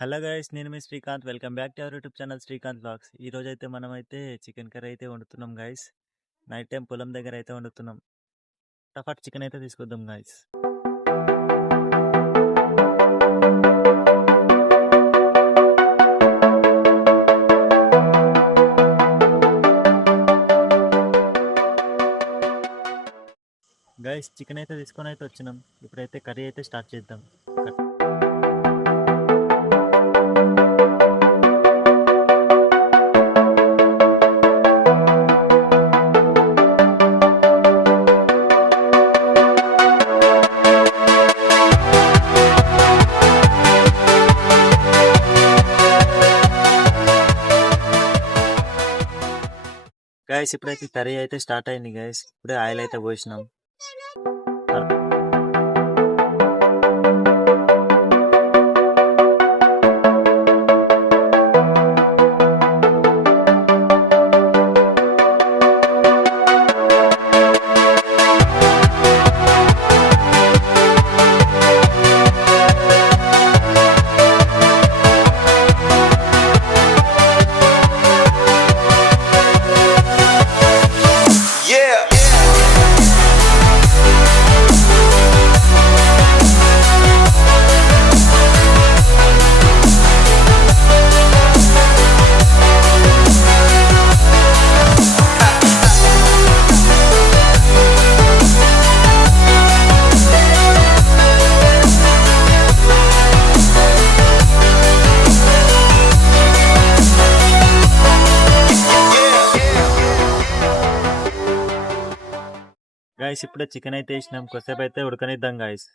Hello guys, నేను మీ Srikanth. Welcome back to our YouTube channel Srikanth vlogs. ఈరోజైతే మనమైతే చికెన్ కర్రీ అయితే వండుతున్నాం గైస్. నైట్ టైం పొలం దగ్గర అయితే వండుతున్నాం. ఫటాఫట్ చికెన్ అయితే తీసుకొద్దాం గైస్. గైస్, చికెన్ అయితే తీసుకొని అయితే వచ్చినాం. ఇప్పుడైతే కర్రీ అయితే స్టార్ట్ చేద్దాం. గైస్, ఇప్పుడైతే కర్రీ అయితే స్టార్ట్ అయింది గైస్. ఇప్పుడే ఆయిల్ అయితే పోసినాం. గాయస్, ఇప్పుడే చికెన్ అయితే వేసినాం. కొద్దిసేపు అయితే ఉడకనిద్దాం గాయస్.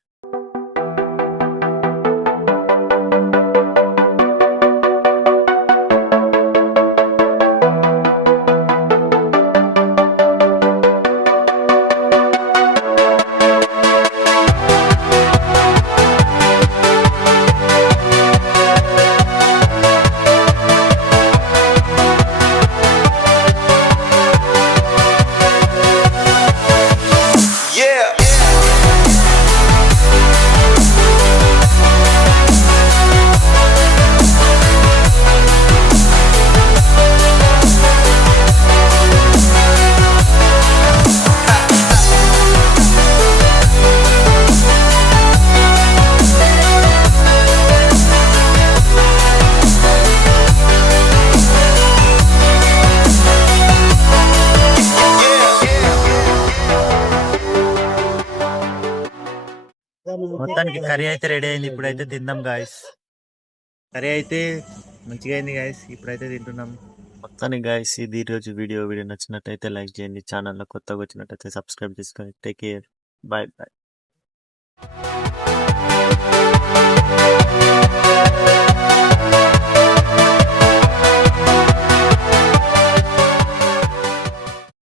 మొత్తానికి కర్రీ అయితే రెడీ అయింది. ఇప్పుడైతే తిందాం గాయస్. కర్రీ అయితే మంచిగా అయింది గాయస్. ఇప్పుడైతే తింటున్నాం. మొత్తానికి గాయస్, ఇది ఈరోజు వీడియో నచ్చినట్టయితే లైక్ చేయండి. ఛానల్లో కొత్తగా వచ్చినట్టయితే సబ్స్క్రైబ్ చేసుకొని టేక్ కేర్. Bye bye.